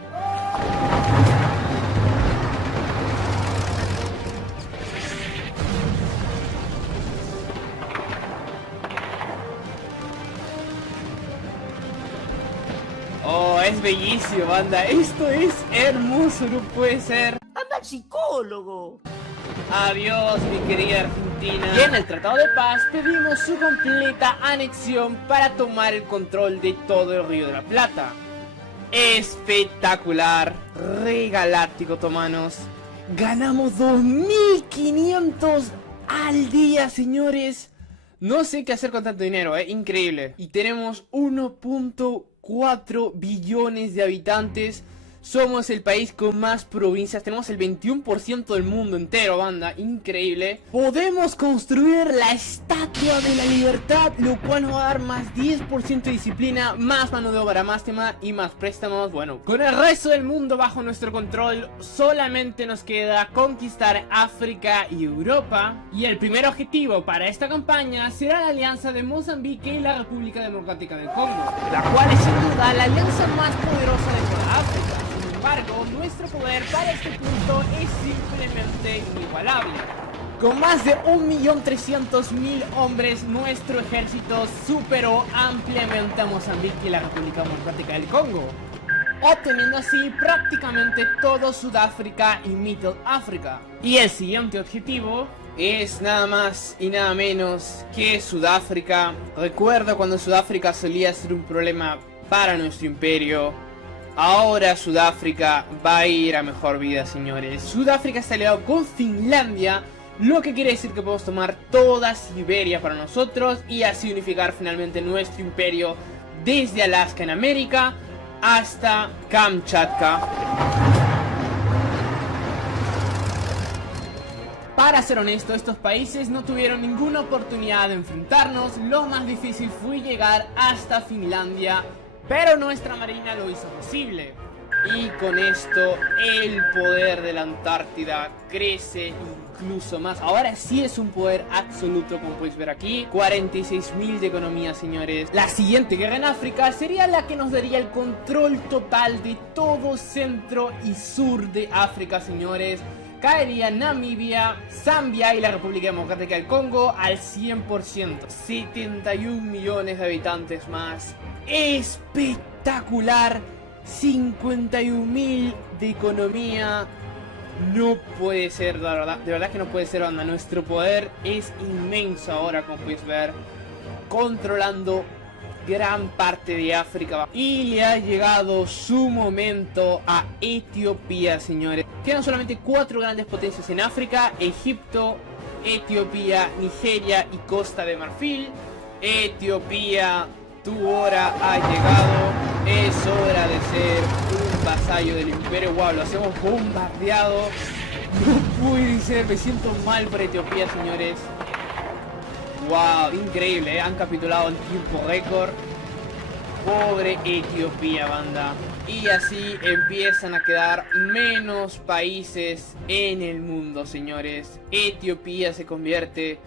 Oh, es bellísimo, banda. Esto es hermoso, no puede ser. ¡Anda al psicólogo! Adiós, mi querida Argentina. Y en el Tratado de Paz pedimos su completa anexión para tomar el control de todo el Río de la Plata. Espectacular, re galáctico, otomanos. Ganamos 2500 al día, señores. No sé qué hacer con tanto dinero, increíble. Y tenemos 1.4 billones de habitantes. Somos el país con más provincias. Tenemos el 21% del mundo entero, banda. Increíble. Podemos construir la Estatua de la Libertad, lo cual nos va a dar más 10% de disciplina, más mano de obra, más tema y más préstamos. Bueno, con el resto del mundo bajo nuestro control, solamente nos queda conquistar África y Europa. Y el primer objetivo para esta campaña será la alianza de Mozambique y la República Democrática del Congo, la cual es sin duda la alianza más poderosa de toda África. Sin embargo, nuestro poder para este punto es simplemente inigualable. Con más de 1.300.000 hombres, nuestro ejército superó ampliamente a Mozambique y la República Democrática del Congo, obteniendo así prácticamente todo Sudáfrica y Middle África. Y el siguiente objetivo es nada más y nada menos que Sudáfrica. Recuerdo cuando Sudáfrica solía ser un problema para nuestro imperio. Ahora Sudáfrica va a ir a mejor vida, señores. Sudáfrica está aliado con Finlandia, lo que quiere decir que podemos tomar toda Siberia para nosotros y así unificar finalmente nuestro imperio desde Alaska en América hasta Kamchatka. Para ser honesto, estos países no tuvieron ninguna oportunidad de enfrentarnos. Lo más difícil fue llegar hasta Finlandia pero nuestra marina lo hizo posible. Y con esto el poder de la Antártida crece incluso más. Ahora sí es un poder absoluto, como podéis ver aquí. 46.000 de economía, señores. La siguiente guerra en África sería la que nos daría el control total de todo centro y sur de África, señores. Caería Namibia, Zambia y la República Democrática del Congo al 100%. 71 millones de habitantes más. Espectacular. 51.000 de economía. No puede ser, de verdad que no puede ser, banda. Nuestro poder es inmenso ahora, como podéis ver, controlando gran parte de África. Y le ha llegado su momento a Etiopía, señores. Quedan solamente 4 grandes potencias en África: Egipto, Etiopía, Nigeria y Costa de Marfil. Etiopía, tu hora ha llegado. Es hora de ser un vasallo del Imperio. Wow, lo hacemos bombardeado. No puede ser, me siento mal por Etiopía, señores. Wow, increíble, ¿eh? Han capitulado en tiempo récord. Pobre Etiopía, banda. Y así empiezan a quedar menos países en el mundo, señores. Etiopía se convierte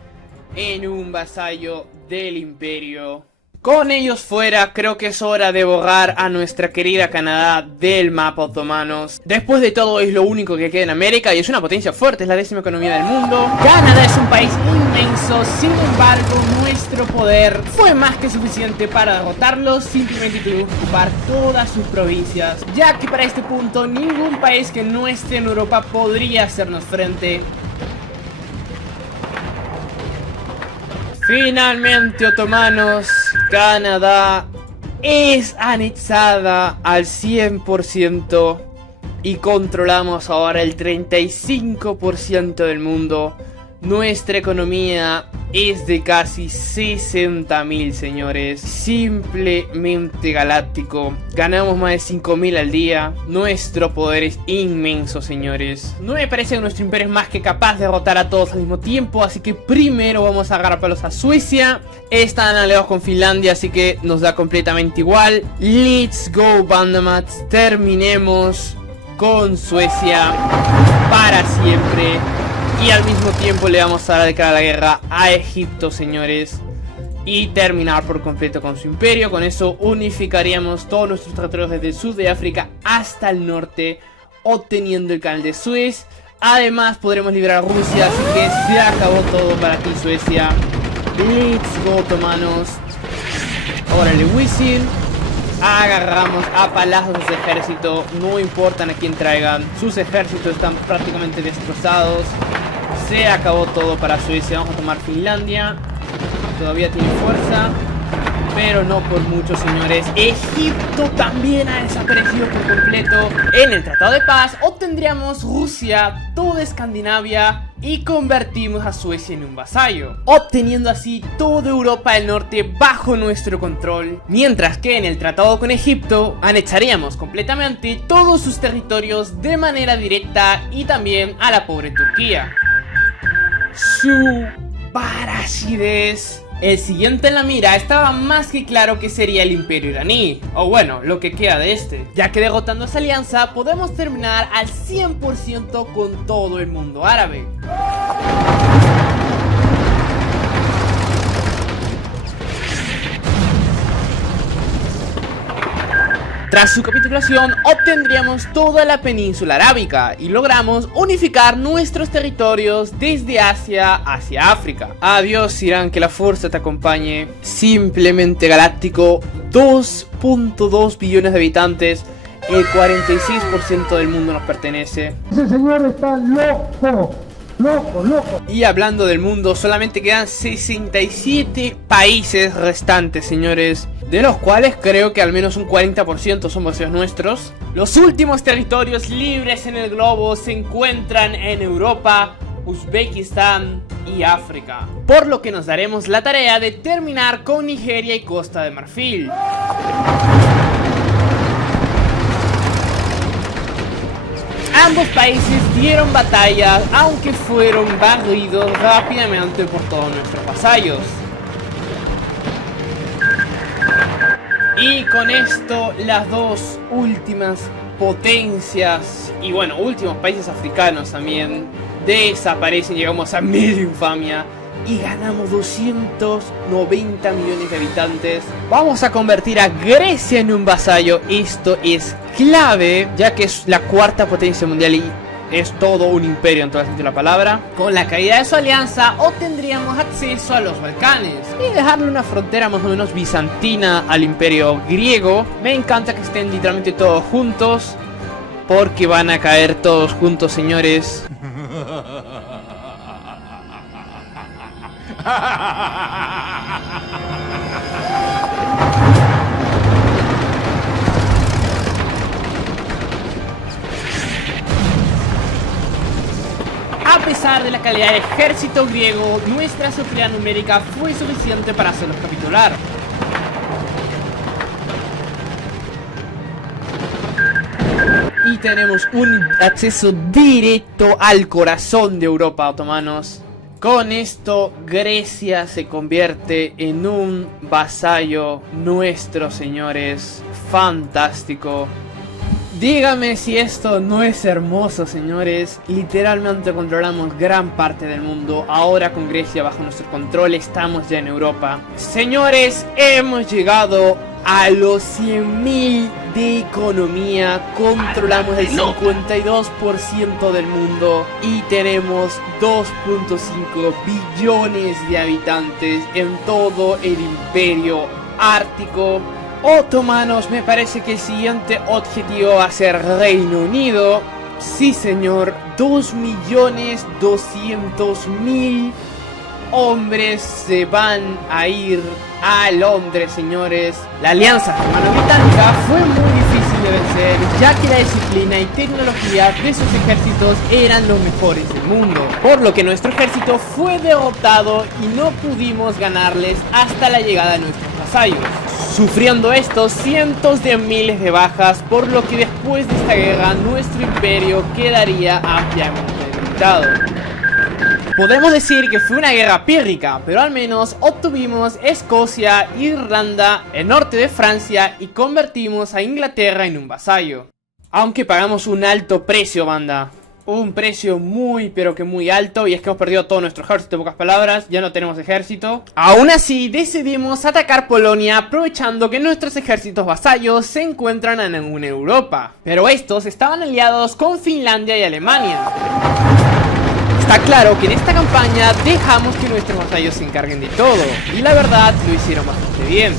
en un vasallo del Imperio. Con ellos fuera, creo que es hora de borrar a nuestra querida Canadá del mapa otomanos. Después de todo, es lo único que queda en América y es una potencia fuerte, es la 10ª economía del mundo. Canadá es un país inmenso, sin embargo, nuestro poder fue más que suficiente para derrotarlos. Simplemente tuvimos que ocupar todas sus provincias, ya que para este punto ningún país que no esté en Europa podría hacernos frente. Finalmente, otomanos, Canadá es anexada al 100% y controlamos ahora el 35% del mundo. Nuestra economía es de casi 60.000, señores. Simplemente galáctico. Ganamos más de 5.000 al día. Nuestro poder es inmenso, señores. No me parece que nuestro imperio es más que capaz de derrotar a todos al mismo tiempo. Así que primero vamos a agarrar palos a Suecia. Están aliados con Finlandia, así que nos da completamente igual. Let's go, Bandamats. Terminemos con Suecia para siempre. Y al mismo tiempo le vamos a declarar la guerra a Egipto, señores. Y terminar por completo con su imperio. Con eso unificaríamos todos nuestros territorios desde el sur de África hasta el norte, obteniendo el canal de Suez. Además podremos liberar a Rusia, así que se acabó todo para ti, Suecia. Let's go, otomanos. Órale, Wisin. Agarramos a palazos de ejército. No importan a quién traigan, sus ejércitos están prácticamente destrozados. Se acabó todo para Suecia. Vamos a tomar Finlandia. Todavía tiene fuerza, pero no por mucho, señores. Egipto también ha desaparecido por completo. En el Tratado de Paz obtendríamos Rusia, toda Escandinavia y convertimos a Suecia en un vasallo, obteniendo así toda Europa del Norte bajo nuestro control. Mientras que en el tratado con Egipto anexaríamos completamente todos sus territorios de manera directa y también a la pobre Turquía. Su paracidez. El siguiente en la mira estaba más que claro que sería el Imperio iraní, o bueno, lo que queda de este, ya que derrotando esa alianza podemos terminar al 100% con todo el mundo árabe. Tras su capitulación obtendríamos toda la península arábica y logramos unificar nuestros territorios desde Asia hacia África. Adiós Irán, que la fuerza te acompañe. Simplemente galáctico, 2.2 billones de habitantes, el 46% del mundo nos pertenece. Ese señor está loco. Loco. Y hablando del mundo, solamente quedan 67 países restantes, señores, de los cuales creo que al menos un 40% son vacíos nuestros. Los últimos territorios libres en el globo se encuentran en Europa, Uzbekistán y África, por lo que nos daremos la tarea de terminar con Nigeria y Costa de Marfil. Ambos países dieron batalla, aunque fueron barridos rápidamente por todos nuestros vasallos. Y con esto las dos últimas potencias y bueno, últimos países africanos también desaparecen. Llegamos a media infamia y ganamos 290 millones de habitantes. Vamos a convertir a Grecia en un vasallo. Esto es clave, ya que es la cuarta potencia mundial y es todo un imperio en todo el sentido de la palabra. Con la caída de su alianza obtendríamos acceso a los Balcanes y dejarle una frontera más o menos bizantina al imperio griego. Me encanta que estén literalmente todos juntos, porque van a caer todos juntos, señores. A pesar de la calidad del ejército griego, nuestra superioridad numérica fue suficiente para hacerlos capitular. Y tenemos un acceso directo al corazón de Europa, otomanos. Con esto, Grecia se convierte en un vasallo nuestro, señores. Fantástico. Dígame si esto no es hermoso, señores. Literalmente controlamos gran parte del mundo. Ahora con Grecia bajo nuestro control estamos ya en Europa. Señores, hemos llegado a los 100.000 de economía. Controlamos el 52% del mundo y tenemos 2.5 billones de habitantes en todo el imperio ártico. Otomanos, me parece que el siguiente objetivo va a ser Reino Unido. Sí, señor, 2.200.000 hombres se van a ir a Londres, señores. La alianza germano-británica fue muy difícil de vencer, ya que la disciplina y tecnología de sus ejércitos eran los mejores del mundo, por lo que nuestro ejército fue derrotado y no pudimos ganarles hasta la llegada de nuestros vasallos, sufriendo estos cientos de miles de bajas, por lo que después de esta guerra nuestro imperio quedaría ampliamente debilitado. Podemos decir que fue una guerra pírrica, pero al menos obtuvimos Escocia, Irlanda, el norte de Francia y convertimos a Inglaterra en un vasallo. Aunque pagamos un alto precio, banda. Un precio muy pero que muy alto, y es que hemos perdido todo nuestro ejército, en pocas palabras, ya no tenemos ejército. Aún así decidimos atacar Polonia aprovechando que nuestros ejércitos vasallos se encuentran en Europa, pero estos estaban aliados con Finlandia y Alemania. Está claro que en esta campaña dejamos que nuestros vasallos se encarguen de todo, y la verdad lo hicieron bastante bien.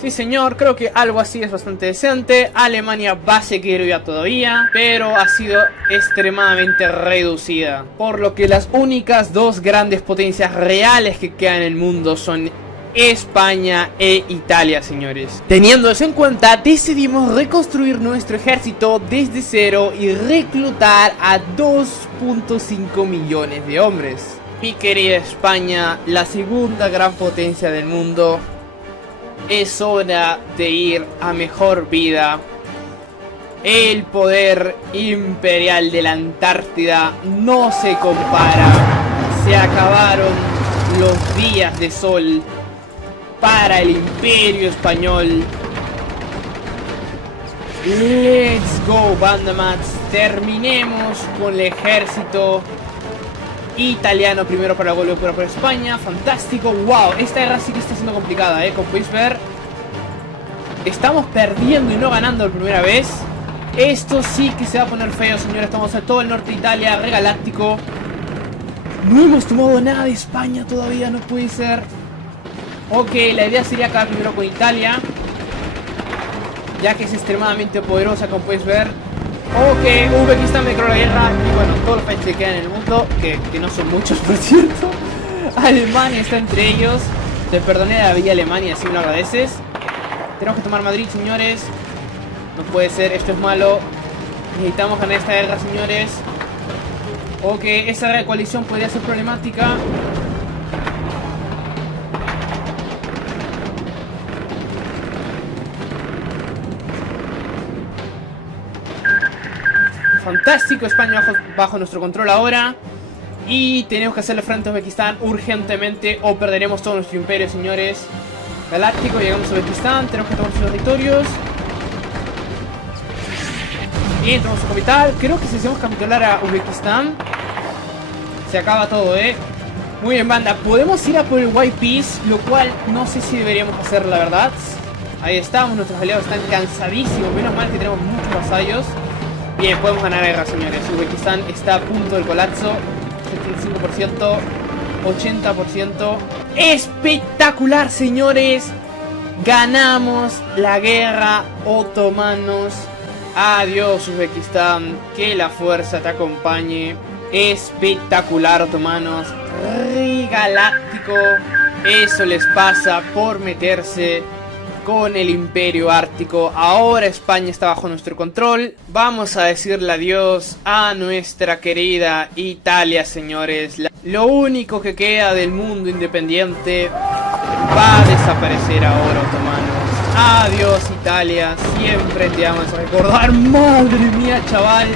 Sí, señor, creo que algo así es bastante decente. Alemania va a seguir viva todavía, pero ha sido extremadamente reducida, por lo que las únicas dos grandes potencias reales que quedan en el mundo son España e Italia, señores. Teniendo eso en cuenta, decidimos reconstruir nuestro ejército desde cero y reclutar a 2.5 millones de hombres. Mi querida España, la segunda gran potencia del mundo, es hora de ir a mejor vida. El poder imperial de la Antártida no se compara. Se acabaron los días de sol para el imperio español. Let's go, bandamats. Terminemos con el ejército italiano primero para luego por España. Fantástico. Wow, esta guerra sí que está siendo complicada, como podéis ver. Estamos perdiendo y no ganando por primera vez. Esto sí que se va a poner feo, señores. Estamos en todo el norte de Italia, regaláctico. No hemos tomado nada de España todavía, no puede ser. Ok, la idea sería acabar primero con Italia, ya que es extremadamente poderosa, como podéis ver. Ok, Uzbekistán me declaró la guerra. Y bueno, todos los países que quedan en el mundo, que no son muchos, por cierto. Alemania está entre ellos. Te perdoné la vida Alemania, si me lo agradeces. Tenemos que tomar Madrid, señores. No puede ser, esto es malo. Necesitamos ganar esta guerra, señores. Ok, esa coalición podría ser problemática. Fantástico, España bajo nuestro control ahora. Y tenemos que hacerle frente a Uzbekistán urgentemente o perderemos todo nuestro imperio, señores. galáctico. Llegamos a Uzbekistán, tenemos que tomar sus territorios. Y entramos a su capital. Creo que si hacemos capitular a Uzbekistán, se acaba todo, Muy bien, banda, podemos ir a por el White Peace, lo cual no sé si deberíamos hacer, la verdad. Ahí estamos, nuestros aliados están cansadísimos. Menos mal que tenemos muchos vasallos. Bien, podemos ganar guerra, señores. Uzbekistán está a punto del colapso. 75%, 80%. ¡Espectacular, señores! Ganamos la guerra, otomanos. Adiós, Uzbekistán. Que la fuerza te acompañe. Espectacular, otomanos. Galáctico. Eso les pasa por meterse con el Imperio Ártico. Ahora España está bajo nuestro control. Vamos a decirle adiós a nuestra querida Italia, señores. Lo único que queda del mundo independiente va a desaparecer ahora, otomanos. Adiós, Italia. Siempre te vamos a recordar. Madre mía, chaval.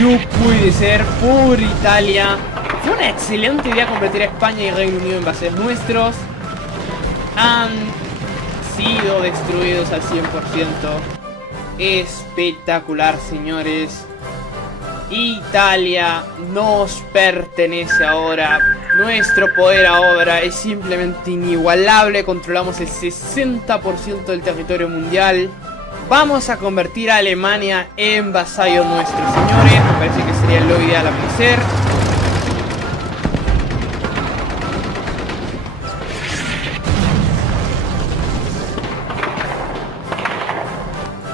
No puede ser. Por Italia. Fue una excelente idea convertir a España y Reino Unido en bases nuestros. Han sido destruidos al 100%. Espectacular, señores. Italia nos pertenece ahora. Nuestro poder ahora es simplemente inigualable. Controlamos el 60% del territorio mundial. Vamos a convertir a Alemania en vasallo nuestro, señores. Me parece que sería lo ideal a hacer.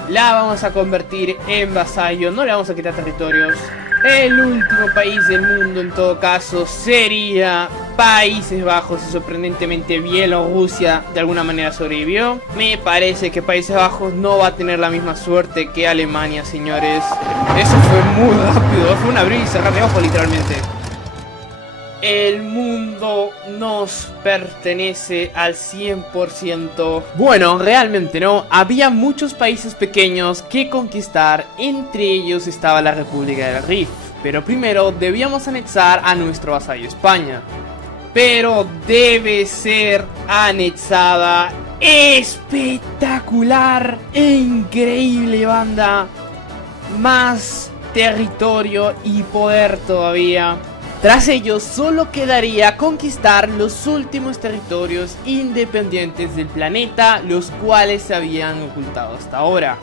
La vamos a convertir en vasallo. No le vamos a quitar territorios. El último país del mundo en todo caso sería Países Bajos. Y sorprendentemente Bielorrusia de alguna manera sobrevivió. Me parece que Países Bajos no va a tener la misma suerte que Alemania, señores. Eso fue muy rápido. Fue un abrir y cerrar de ojos, literalmente. El mundo nos pertenece al 100%. Bueno, realmente no. Había muchos países pequeños que conquistar. Entre ellos estaba la República del Rif. Pero primero debíamos anexar a nuestro vasallo España. Pero debe ser anexada. Espectacular e increíble, banda. Más territorio y poder todavía. Tras ello, solo quedaría conquistar los últimos territorios independientes del planeta, los cuales se habían ocultado hasta ahora.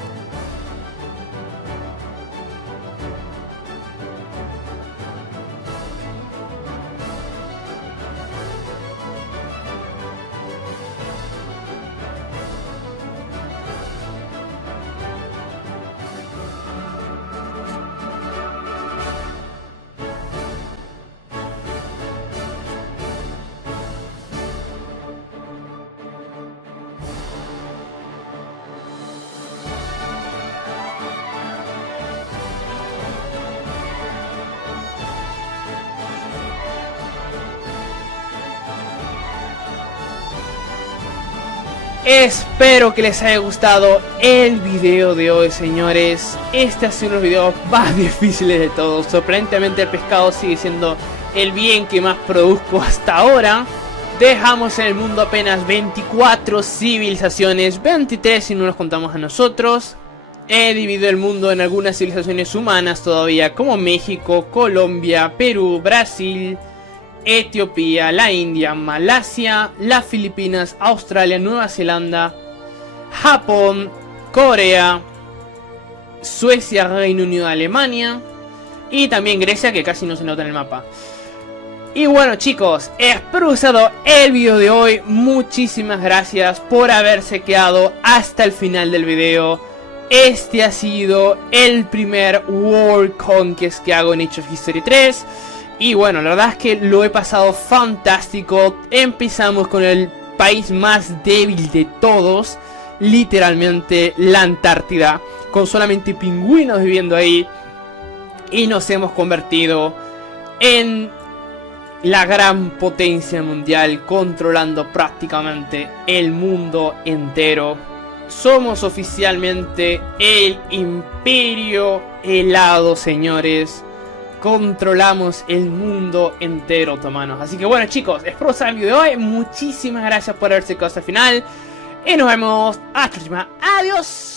Espero que les haya gustado el video de hoy, señores. Este ha sido uno de los videos más difíciles de todos. Sorprendentemente el pescado sigue siendo el bien que más produzco hasta ahora. Dejamos en el mundo apenas 24 civilizaciones, 23 si no nos contamos a nosotros. He dividido el mundo en algunas civilizaciones humanas todavía, como México, Colombia, Perú, Brasil, Etiopía, la India, Malasia, las Filipinas, Australia, Nueva Zelanda, Japón, Corea, Suecia, Reino Unido, Alemania y también Grecia, que casi no se nota en el mapa. Y bueno, chicos, espero que os haya gustado el video de hoy. Muchísimas gracias por haberse quedado hasta el final del video. Este ha sido el primer World Conquest que hago en Age of History 3. Y bueno, la verdad es que lo he pasado fantástico. Empezamos con el país más débil de todos, literalmente la Antártida, con solamente pingüinos viviendo ahí. Y nos hemos convertido en la gran potencia mundial, controlando prácticamente el mundo entero. Somos oficialmente el Imperio Helado, señores. controlamos el mundo entero, otomanos. Así que bueno, chicos, espero que os haya el video de hoy. Muchísimas gracias por haberse quedado hasta el final. Y nos vemos hasta la próxima. Adiós.